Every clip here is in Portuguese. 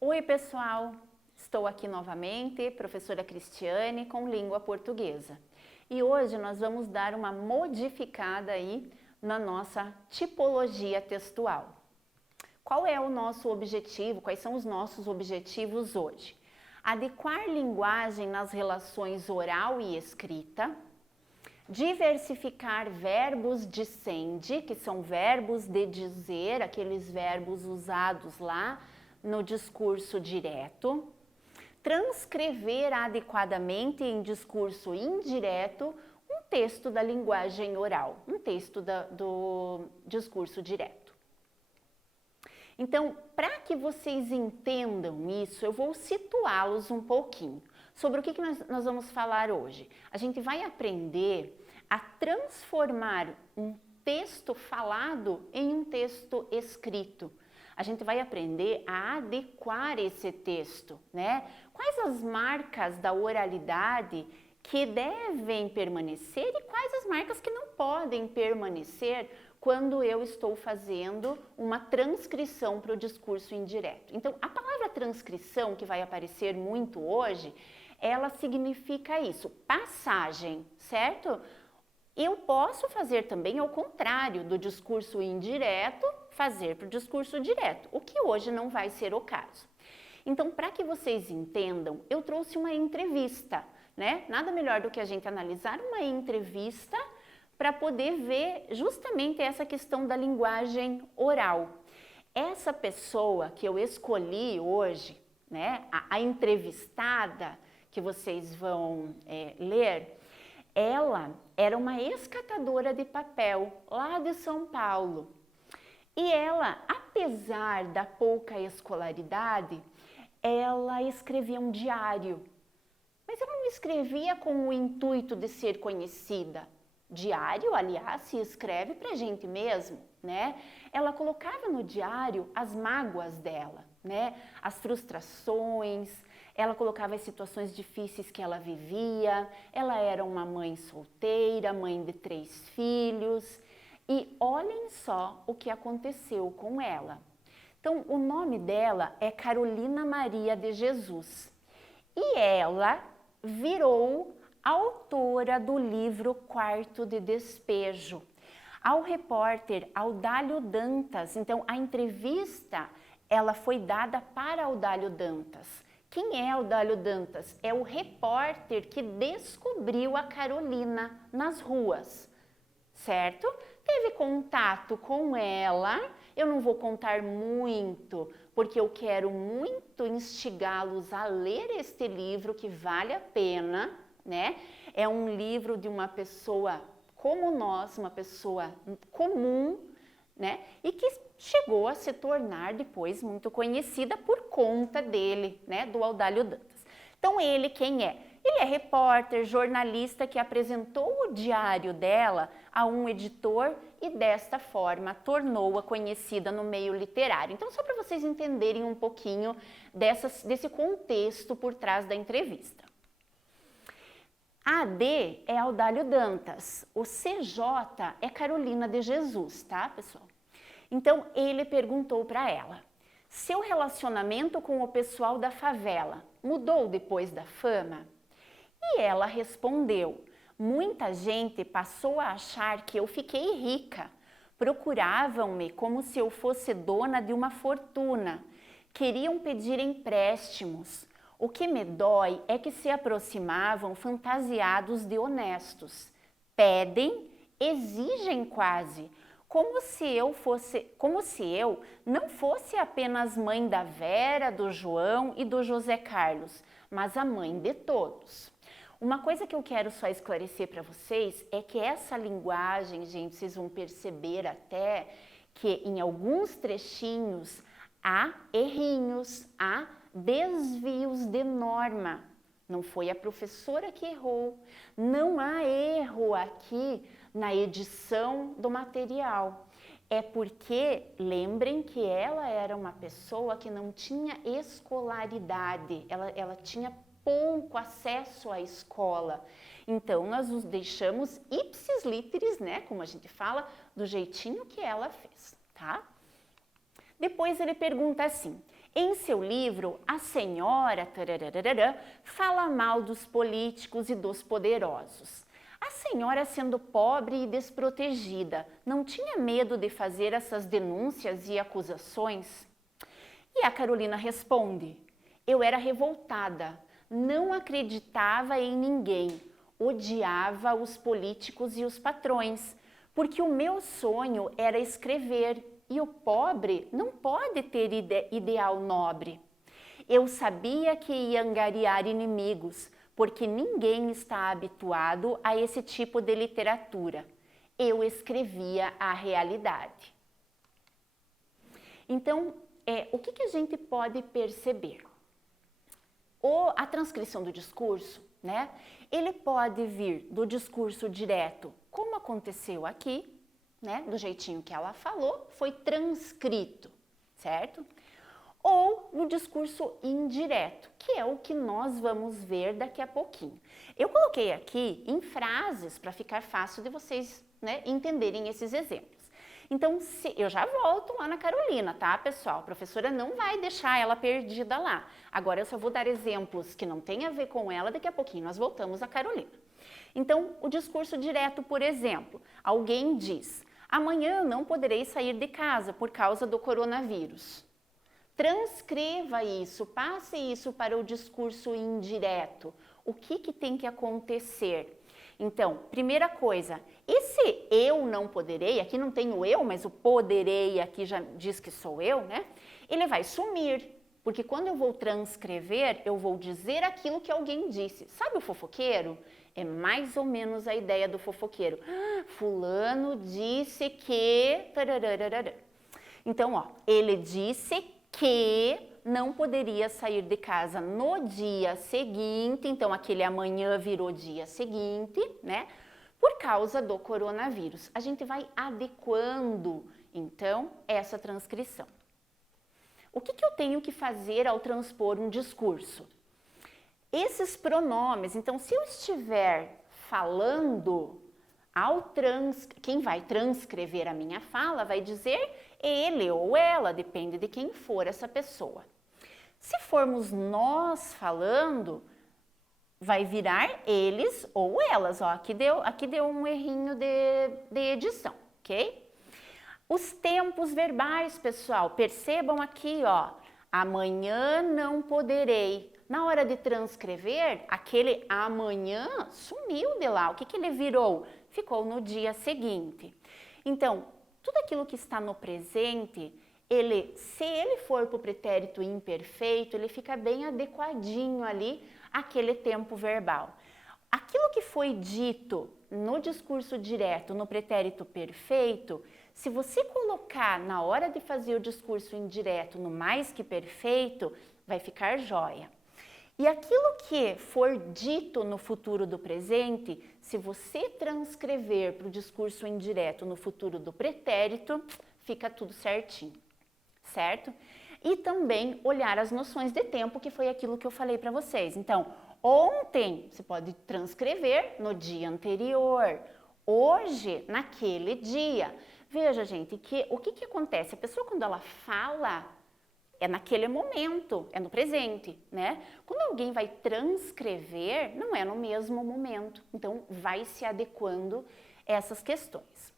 Oi pessoal, estou aqui novamente, professora Cristiane com língua portuguesa. E hoje nós vamos dar uma modificada aí na nossa tipologia textual. Qual é o nosso objetivo? Quais são os nossos objetivos hoje? Adequar linguagem nas relações oral e escrita, diversificar verbos dicende, que são verbos de dizer, aqueles verbos usados lá no discurso direto, transcrever adequadamente em discurso indireto um texto da linguagem oral, um texto do discurso direto. Então, para que vocês entendam isso, eu vou situá-los um pouquinho sobre o que nós vamos falar hoje. A gente vai aprender a transformar um texto falado em um texto escrito. A gente vai aprender a adequar esse texto, né? Quais as marcas da oralidade que devem permanecer e quais as marcas que não podem permanecer quando eu estou fazendo uma transcrição para o discurso indireto. Então, a palavra transcrição, que vai aparecer muito hoje, ela significa isso, passagem, certo? Eu posso fazer também ao contrário do discurso indireto, fazer para o discurso direto, o que hoje não vai ser o caso. Então, para que vocês entendam, eu trouxe uma entrevista, né? Nada melhor do que a gente analisar uma entrevista para poder ver justamente essa questão da linguagem oral. Essa pessoa que eu escolhi hoje, né? A entrevistada que vocês vão ler, ela era uma escatadora de papel lá de São Paulo. E ela, apesar da pouca escolaridade, ela escrevia um diário. Mas ela não escrevia com o intuito de ser conhecida. Diário, aliás, se escreve para a gente mesmo, né? Ela colocava no diário as mágoas dela, né? As frustrações, ela colocava as situações difíceis que ela vivia. Ela era uma mãe solteira, mãe de 3 filhos. E olhem só o que aconteceu com ela. Então, o nome dela é Carolina Maria de Jesus. E ela virou autora do livro Quarto de Despejo. Ao repórter Audálio Dantas, então a entrevista ela foi dada para Audálio Dantas. Quem é Audálio Dantas? É o repórter que descobriu a Carolina nas ruas, certo? Teve contato com ela, eu não vou contar muito, porque eu quero muito instigá-los a ler este livro que vale a pena, né? É um livro de uma pessoa como nós, uma pessoa comum, né? E que chegou a se tornar depois muito conhecida por conta dele, né? Do Audálio Dantas. Então ele quem é? Ele é repórter, jornalista que apresentou o diário dela a um editor e desta forma tornou-a conhecida no meio literário. Então só para vocês entenderem um pouquinho desse contexto por trás da entrevista. A AD é Audálio Dantas, o CJ é Carolina de Jesus, tá, pessoal? Então, ele perguntou para ela, seu relacionamento com o pessoal da favela mudou depois da fama? E ela respondeu, muita gente passou a achar que eu fiquei rica, procuravam-me como se eu fosse dona de uma fortuna, queriam pedir empréstimos. O que me dói é que se aproximavam fantasiados de honestos. Pedem, exigem quase, como se eu não fosse apenas mãe da Vera, do João e do José Carlos, mas a mãe de todos. Uma coisa que eu quero só esclarecer para vocês é que essa linguagem, gente, vocês vão perceber até que em alguns trechinhos há errinhos, há desvios de norma. Não foi a professora que errou. Não há erro aqui na edição do material. É porque, lembrem que ela era uma pessoa que não tinha escolaridade, ela tinha pouco acesso à escola. Então, nós os deixamos ipsis literis, né, como a gente fala, do jeitinho que ela fez, tá? Depois ele pergunta assim, em seu livro, a senhora fala mal dos políticos e dos poderosos. A senhora, sendo pobre e desprotegida, não tinha medo de fazer essas denúncias e acusações? E a Carolina responde, eu era revoltada, não acreditava em ninguém, odiava os políticos e os patrões, porque o meu sonho era escrever e o pobre não pode ter ideal nobre. Eu sabia que ia angariar inimigos, porque ninguém está habituado a esse tipo de literatura. Eu escrevia a realidade. Então, o que a gente pode perceber? A transcrição do discurso, né? Ele pode vir do discurso direto, como aconteceu aqui, né? Do jeitinho que ela falou, foi transcrito, certo? Ou no discurso indireto, que é o que nós vamos ver daqui a pouquinho. Eu coloquei aqui em frases para ficar fácil de vocês, né, entenderem esses exemplos. Então, eu já volto lá na Carolina, tá, pessoal? A professora não vai deixar ela perdida lá. Agora eu só vou dar exemplos que não tem a ver com ela, daqui a pouquinho nós voltamos à Carolina. Então, o discurso direto, por exemplo, alguém diz, amanhã não poderei sair de casa por causa do coronavírus. Transcreva isso, passe isso para o discurso indireto. O que tem que acontecer? Então, primeira coisa, esse eu não poderei, aqui não tem o eu, mas o poderei aqui já diz que sou eu, né? Ele vai sumir, porque quando eu vou transcrever, eu vou dizer aquilo que alguém disse. Sabe o fofoqueiro? É mais ou menos a ideia do fofoqueiro. Fulano disse que... Então, ó, ele disse que não poderia sair de casa no dia seguinte, então aquele amanhã virou dia seguinte, né? Por causa do coronavírus. A gente vai adequando, então, essa transcrição. O que eu tenho que fazer ao transpor um discurso? Esses pronomes, então, se eu estiver falando, quem vai transcrever a minha fala vai dizer ele ou ela, depende de quem for essa pessoa. Se formos nós falando, vai virar eles ou elas. Ó, aqui deu um errinho de edição, ok? Os tempos verbais, pessoal, percebam aqui, ó, amanhã não poderei. Na hora de transcrever, aquele amanhã sumiu de lá. O que ele virou? Ficou no dia seguinte. Então, tudo aquilo que está no presente, se ele for para o pretérito imperfeito, ele fica bem adequadinho ali àquele tempo verbal. Aquilo que foi dito no discurso direto, no pretérito perfeito, se você colocar na hora de fazer o discurso indireto no mais que perfeito, vai ficar jóia. E aquilo que for dito no futuro do presente, se você transcrever para o discurso indireto no futuro do pretérito, fica tudo certinho, certo? E também olhar as noções de tempo, que foi aquilo que eu falei para vocês. Então, ontem, você pode transcrever no dia anterior, hoje, naquele dia. Veja, gente, o que acontece? A pessoa, quando ela fala, é naquele momento, é no presente, né? Quando alguém vai transcrever, não é no mesmo momento. Então, vai se adequando essas questões.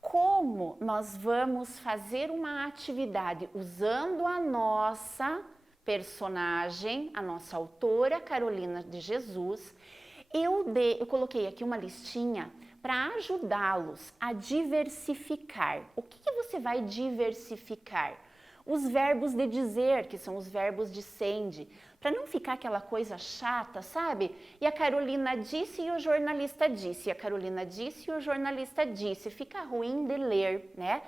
Como nós vamos fazer uma atividade usando a nossa personagem, a nossa autora, Carolina de Jesus, eu coloquei aqui uma listinha para ajudá-los a diversificar. O que você vai diversificar? Os verbos de dizer, que são os verbos de sende, para não ficar aquela coisa chata, sabe? E a Carolina disse e o jornalista disse, e a Carolina disse e o jornalista disse, fica ruim de ler, né?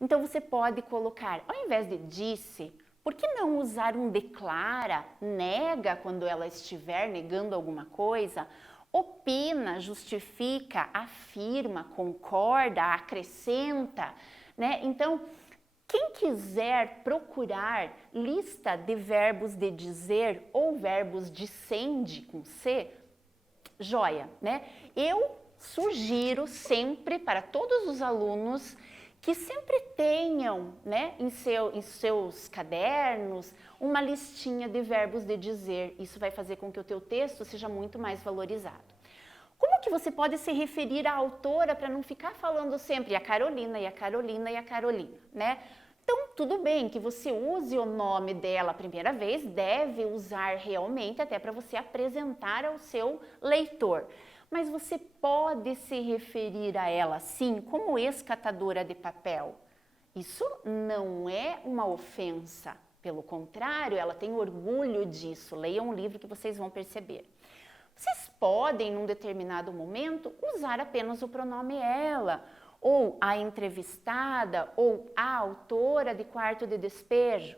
Então você pode colocar, ao invés de disse, por que não usar um declara, nega quando ela estiver negando alguma coisa? Opina, justifica, afirma, concorda, acrescenta, né? Então, quem quiser procurar lista de verbos de dizer ou verbos de sende com C, Joia, né? Eu sugiro sempre para todos os alunos que sempre tenham, né, em seus cadernos, uma listinha de verbos de dizer. Isso vai fazer com que o teu texto seja muito mais valorizado. Como que você pode se referir à autora para não ficar falando sempre a Carolina, e a Carolina, e a Carolina, né? Então, tudo bem que você use o nome dela a primeira vez, deve usar realmente até para você apresentar ao seu leitor. Mas você pode se referir a ela, sim, como ex-catadora de papel. Isso não é uma ofensa. Pelo contrário, ela tem orgulho disso. Leiam um livro que vocês vão perceber. Vocês podem, num determinado momento, usar apenas o pronome ela, ou a entrevistada, ou a autora de Quarto de Despejo.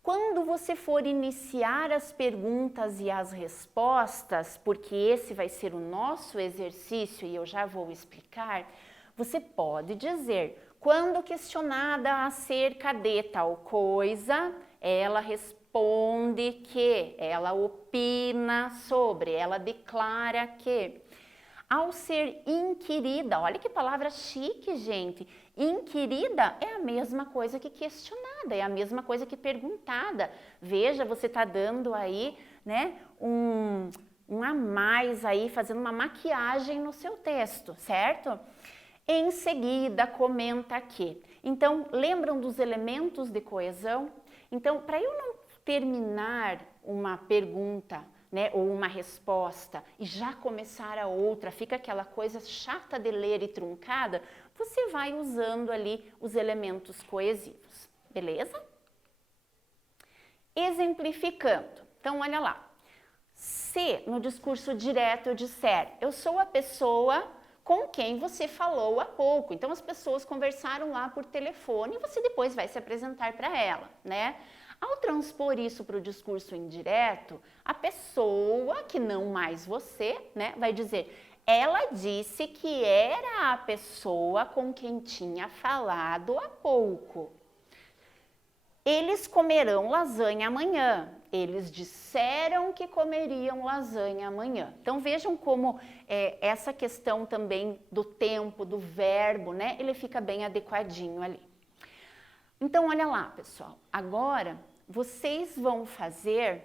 Quando você for iniciar as perguntas e as respostas, porque esse vai ser o nosso exercício e eu já vou explicar, você pode dizer, quando questionada acerca de tal coisa, ela responde que, ela opina sobre, ela declara que. Ao ser inquirida, olha que palavra chique, gente. Inquirida é a mesma coisa que questionada, é a mesma coisa que perguntada. Veja, você está dando aí, né, um a mais aí, fazendo uma maquiagem no seu texto, certo? Em seguida, comenta que. Então, lembram dos elementos de coesão? Então, para eu não terminar uma pergunta, né, ou uma resposta e já começar a outra, fica aquela coisa chata de ler e truncada, você vai usando ali os elementos coesivos, beleza? Exemplificando, então olha lá, se no discurso direto eu disser, eu sou a pessoa com quem você falou há pouco, então as pessoas conversaram lá por telefone e você depois vai se apresentar para ela, né? Ao transpor isso para o discurso indireto, a pessoa, que não mais você, né, vai dizer, ela disse que era a pessoa com quem tinha falado há pouco. Eles comerão lasanha amanhã. Eles disseram que comeriam lasanha amanhã. Então vejam como essa questão também do tempo, do verbo, né, ele fica bem adequadinho ali. Então, olha lá, pessoal, agora vocês vão fazer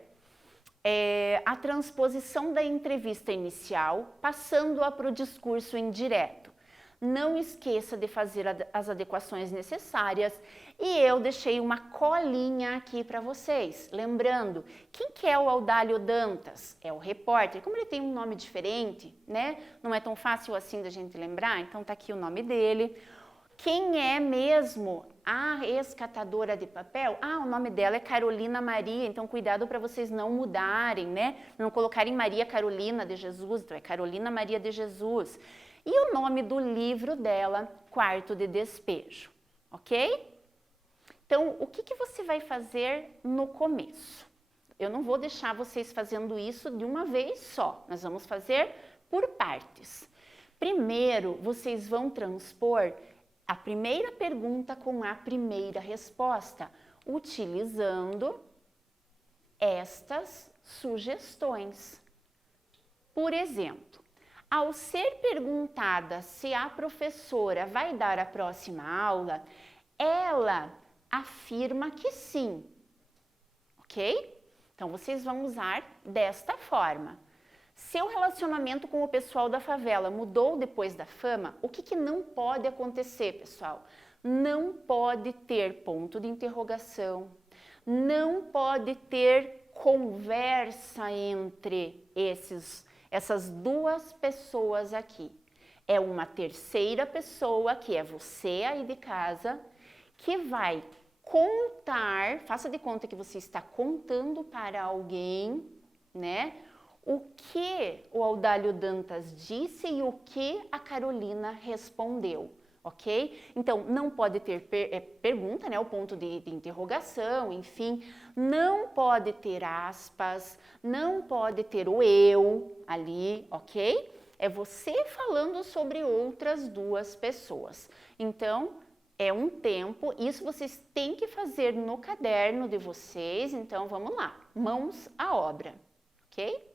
a transposição da entrevista inicial, passando-a para o discurso indireto. Não esqueça de fazer as adequações necessárias e eu deixei uma colinha aqui para vocês. Lembrando, quem que é o Audálio Dantas? É o repórter. Como ele tem um nome diferente, né? Não é tão fácil assim da gente lembrar, então tá aqui o nome dele. Quem é mesmo a ex-catadora de papel? Ah, o nome dela é Carolina Maria, então cuidado para vocês não mudarem, né? Não colocarem Maria Carolina de Jesus, então é Carolina Maria de Jesus. E o nome do livro dela, Quarto de Despejo, ok? Então, o que você vai fazer no começo? Eu não vou deixar vocês fazendo isso de uma vez só, nós vamos fazer por partes. Primeiro, vocês vão transpor a primeira pergunta com a primeira resposta, utilizando estas sugestões. Por exemplo, ao ser perguntada se a professora vai dar a próxima aula, ela afirma que sim, ok? Então, vocês vão usar desta forma. Seu relacionamento com o pessoal da favela mudou depois da fama? O que não pode acontecer, pessoal? Não pode ter ponto de interrogação, não pode ter conversa entre essas duas pessoas aqui. É uma terceira pessoa, que é você aí de casa, que vai contar, faça de conta que você está contando para alguém, né? O que o Audálio Dantas disse e o que a Carolina respondeu, ok? Então, não pode ter pergunta, né? O ponto de interrogação, enfim. Não pode ter aspas, não pode ter o eu ali, ok? É você falando sobre outras duas pessoas. Então, é um tempo, isso vocês têm que fazer no caderno de vocês. Então, vamos lá, mãos à obra, ok?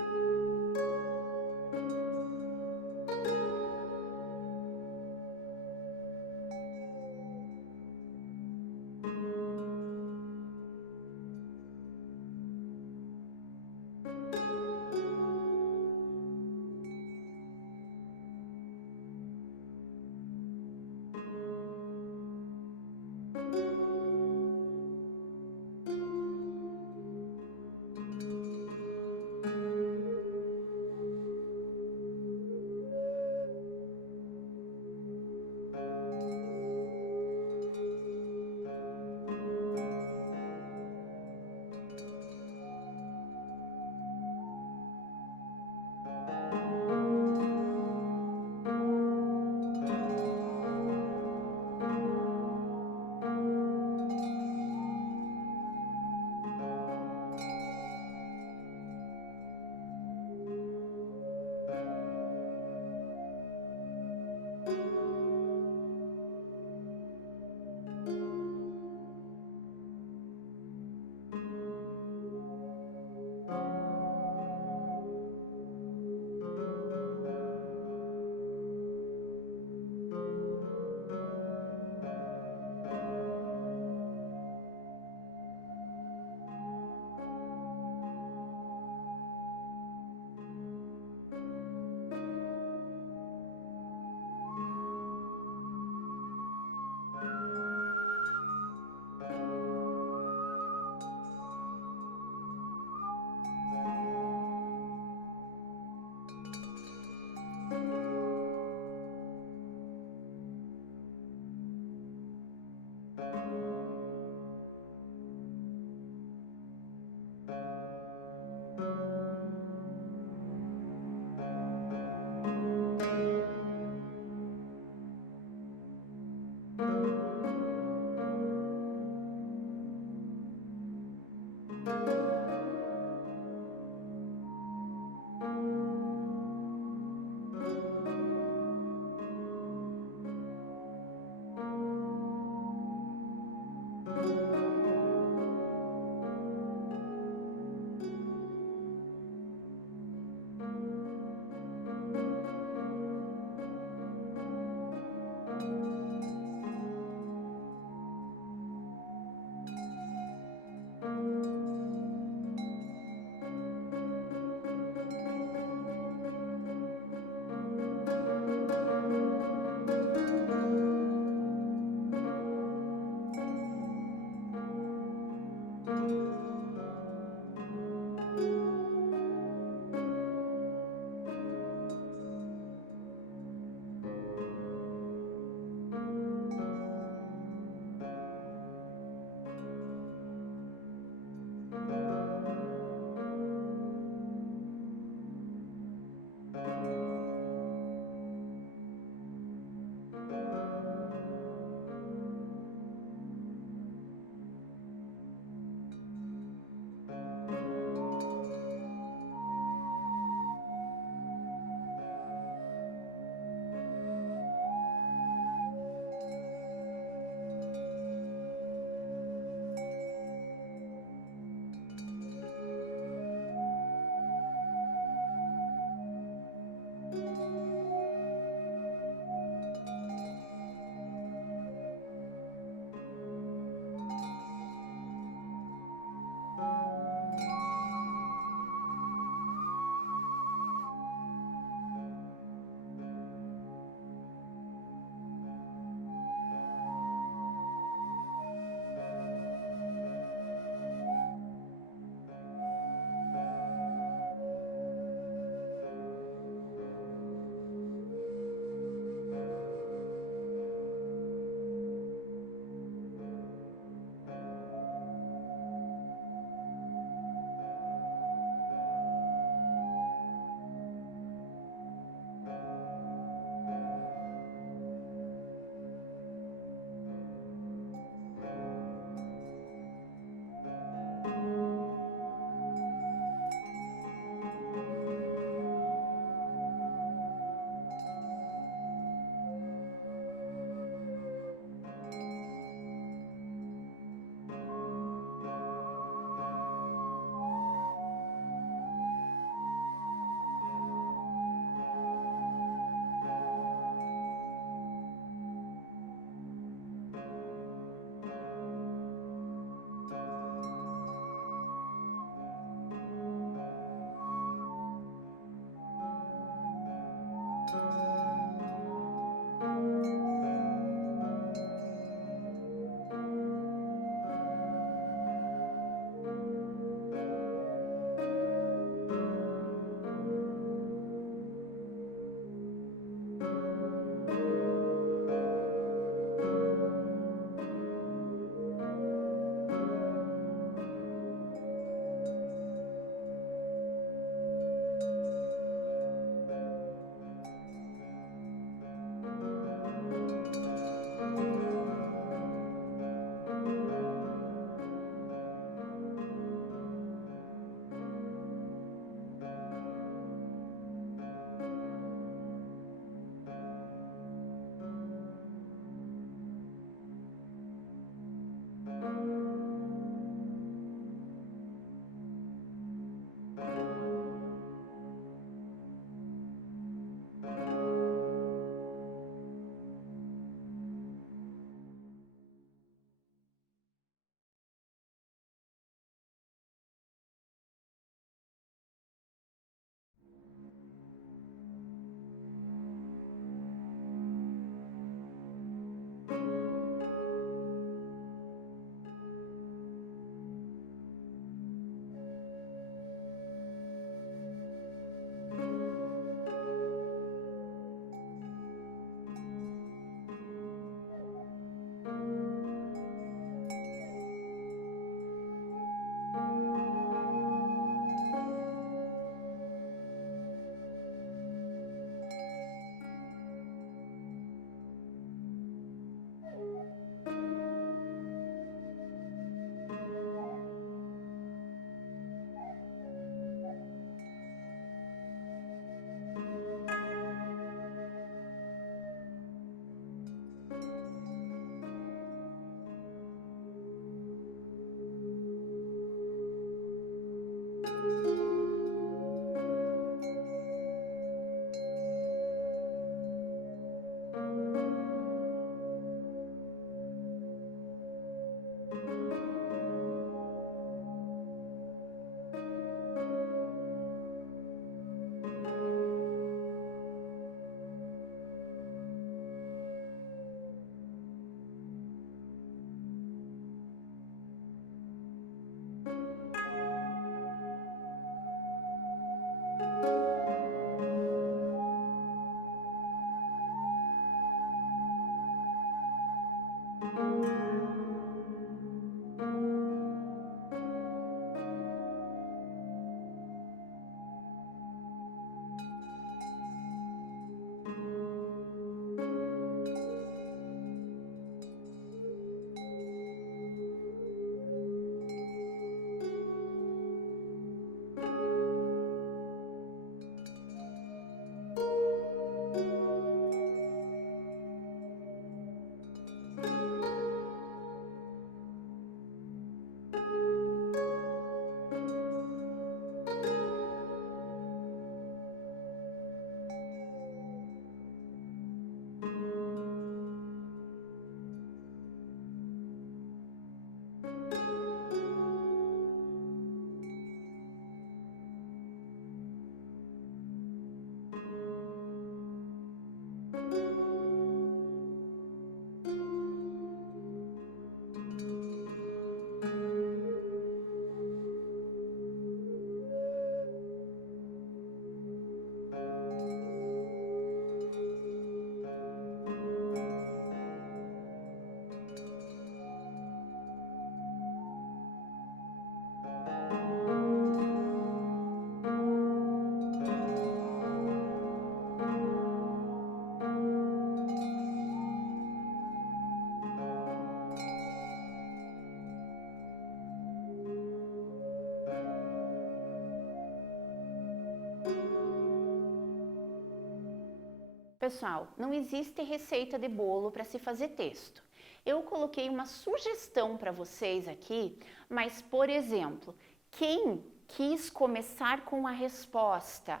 Pessoal, não existe receita de bolo para se fazer texto. Eu coloquei uma sugestão para vocês aqui, mas, por exemplo, quem quis começar com a resposta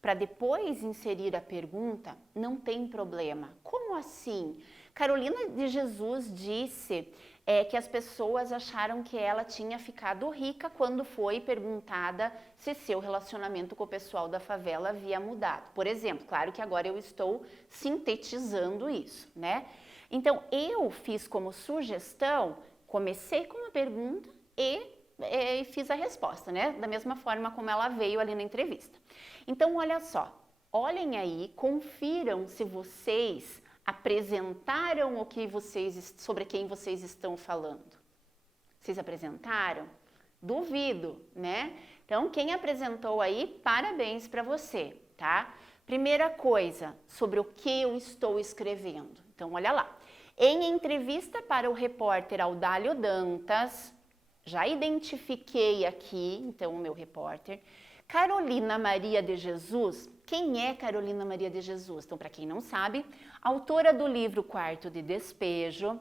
para depois inserir a pergunta, não tem problema. Como assim? Carolina de Jesus disse que as pessoas acharam que ela tinha ficado rica quando foi perguntada se seu relacionamento com o pessoal da favela havia mudado. Por exemplo, claro que agora eu estou sintetizando isso, né? Então, eu fiz como sugestão, comecei com uma pergunta e fiz a resposta, né? Da mesma forma como ela veio ali na entrevista. Então, olha só, olhem aí, confiram se vocês apresentaram sobre quem vocês estão falando. Vocês apresentaram? Duvido, né? Então, quem apresentou aí, parabéns para você, tá? Primeira coisa, sobre o que eu estou escrevendo. Então, olha lá. Em entrevista para o repórter Audálio Dantas, já identifiquei aqui, então, o meu repórter, Carolina Maria de Jesus. Quem é Carolina Maria de Jesus? Então, para quem não sabe, autora do livro Quarto de Despejo,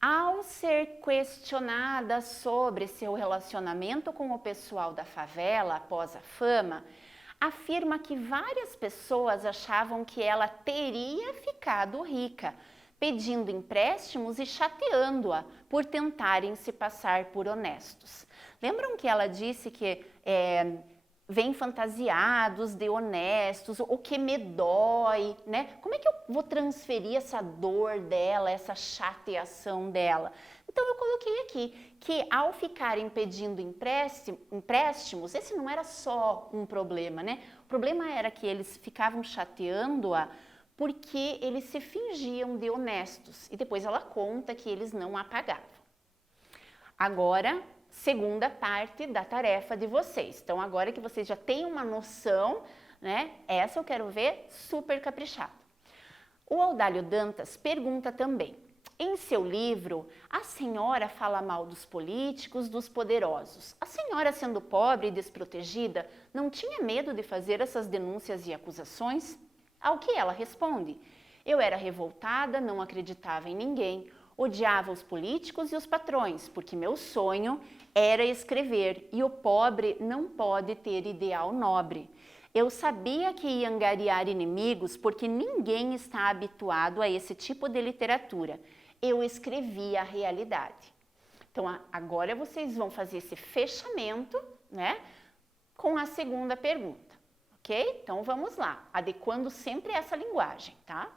ao ser questionada sobre seu relacionamento com o pessoal da favela após a fama, afirma que várias pessoas achavam que ela teria ficado rica, pedindo empréstimos e chateando-a por tentarem se passar por honestos. Lembram que ela disse que vêm fantasiados de honestos, o que me dói, né? Como é que eu vou transferir essa dor dela, essa chateação dela? Então eu coloquei aqui que ao ficarem pedindo empréstimos, esse não era só um problema, né? O problema era que eles ficavam chateando-a porque eles se fingiam de honestos e depois ela conta que eles não a pagavam. Agora, segunda parte da tarefa de vocês. Então, agora que vocês já têm uma noção, né? Essa eu quero ver super caprichada. O Audálio Dantas pergunta também: em seu livro, a senhora fala mal dos políticos, dos poderosos. A senhora, sendo pobre e desprotegida, não tinha medo de fazer essas denúncias e acusações? Ao que ela responde: eu era revoltada, não acreditava em ninguém, odiava os políticos e os patrões, porque meu sonho era escrever e o pobre não pode ter ideal nobre. Eu sabia que ia angariar inimigos porque ninguém está habituado a esse tipo de literatura. Eu escrevi a realidade. Então, agora vocês vão fazer esse fechamento, né, com a segunda pergunta. Ok? Então, vamos lá, adequando sempre essa linguagem, tá?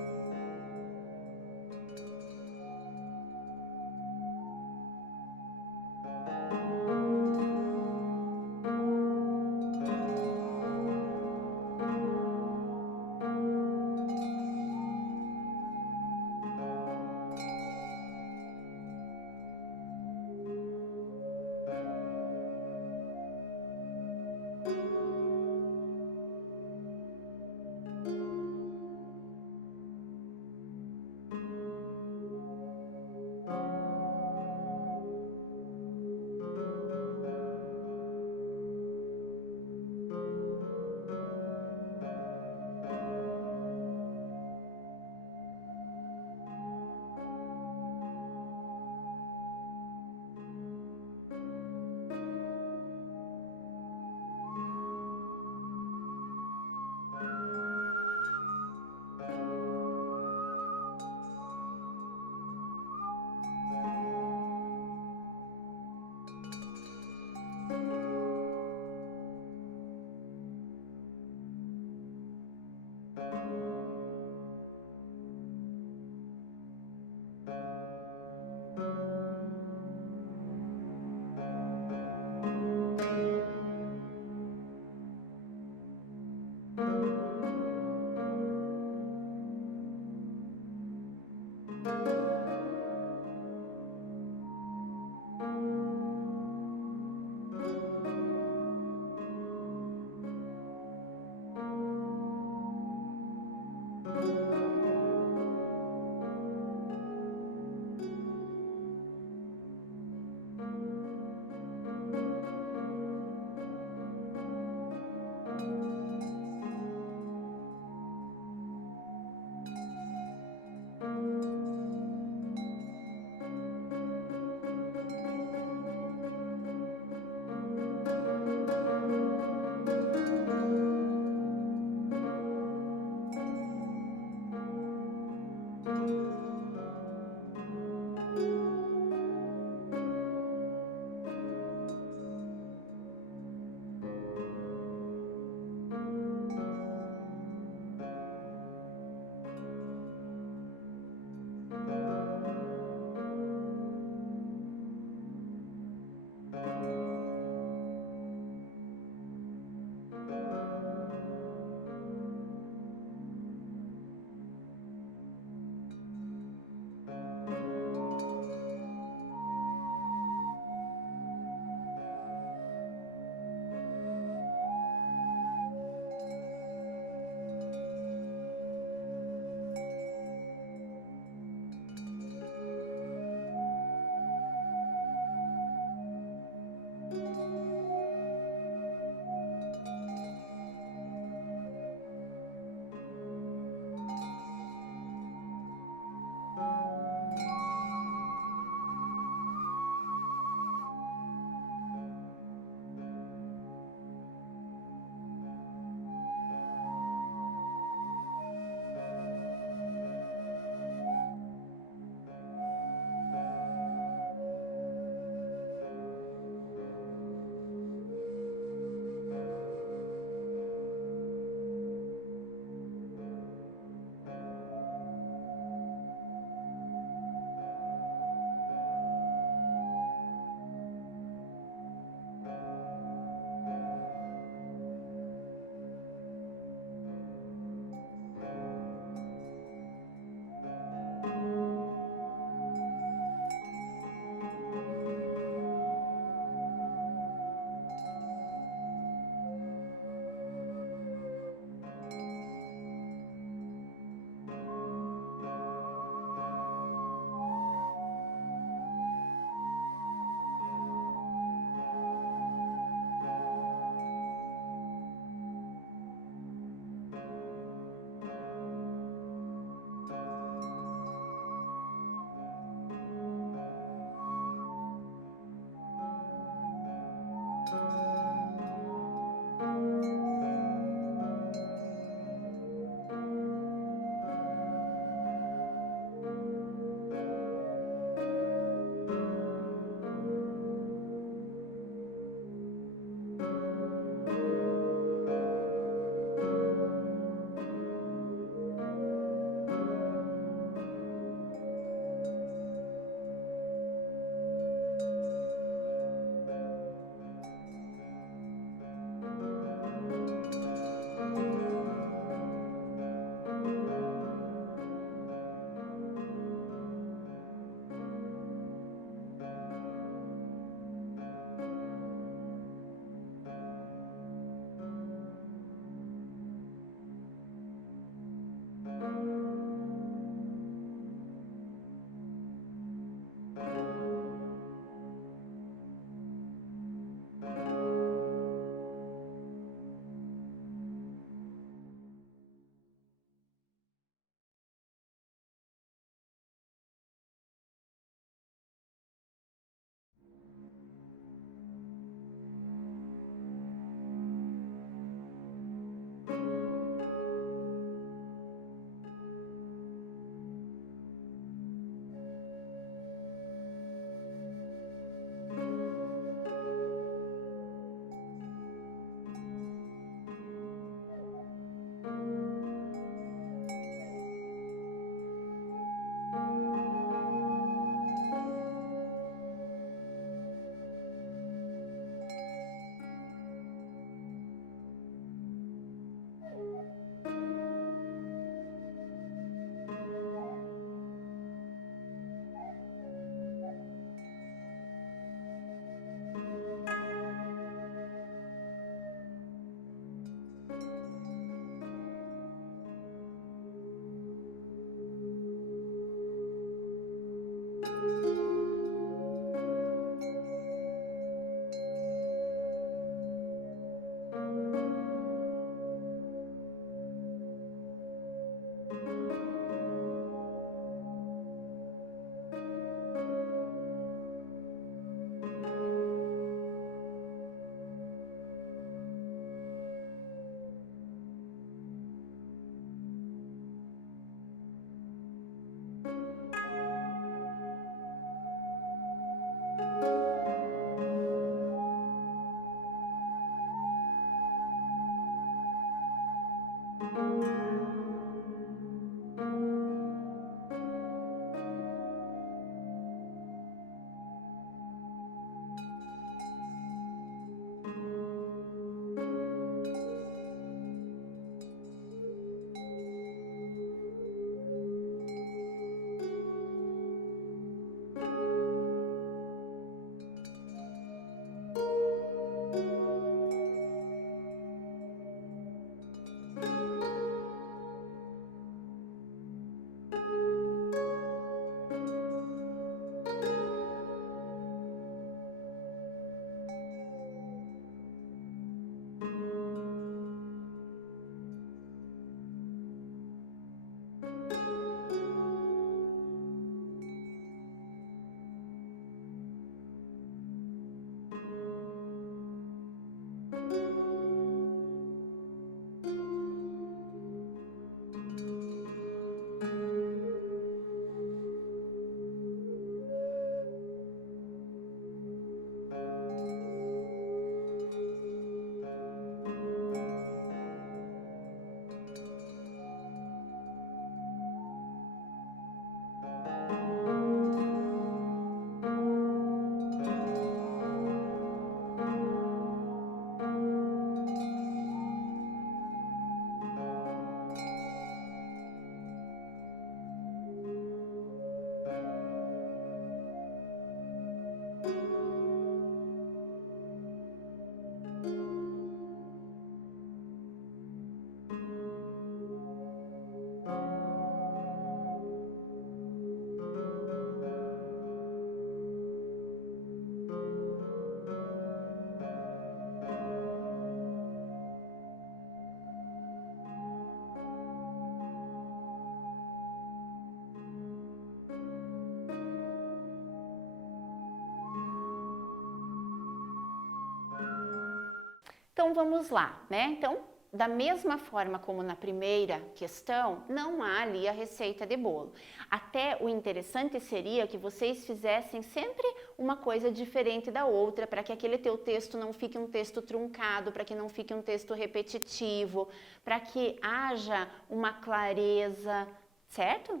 Então vamos lá, né? Então, da mesma forma como na primeira questão, não há ali a receita de bolo. Até o interessante seria que vocês fizessem sempre uma coisa diferente da outra, para que aquele teu texto não fique um texto truncado, para que não fique um texto repetitivo, para que haja uma clareza, certo?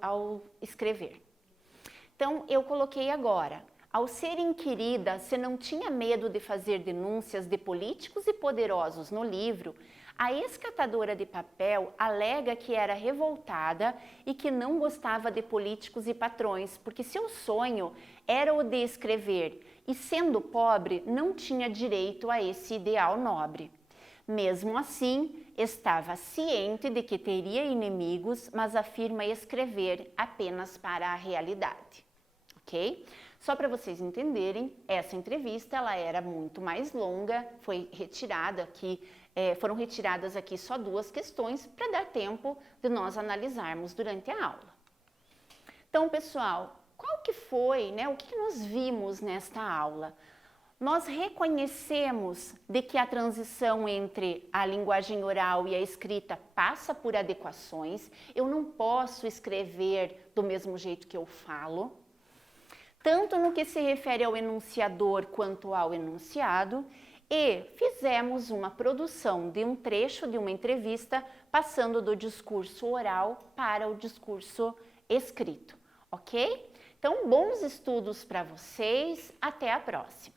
Ao escrever. Então, eu coloquei agora. Ao ser inquirida, se não tinha medo de fazer denúncias de políticos e poderosos no livro, a ex-catadora de papel alega que era revoltada e que não gostava de políticos e patrões, porque seu sonho era o de escrever e, sendo pobre, não tinha direito a esse ideal nobre. Mesmo assim, estava ciente de que teria inimigos, mas afirma escrever apenas para a realidade. Ok? Só para vocês entenderem, essa entrevista ela era muito mais longa, foi retirada aqui, foram retiradas aqui só 2 questões para dar tempo de nós analisarmos durante a aula. Então, pessoal, qual que foi, né, o que nós vimos nesta aula? Nós reconhecemos de que a transição entre a linguagem oral e a escrita passa por adequações. Eu não posso escrever do mesmo jeito que eu falo, tanto no que se refere ao enunciador quanto ao enunciado, e fizemos uma produção de um trecho de uma entrevista, passando do discurso oral para o discurso escrito, ok? Então, bons estudos para vocês, até a próxima!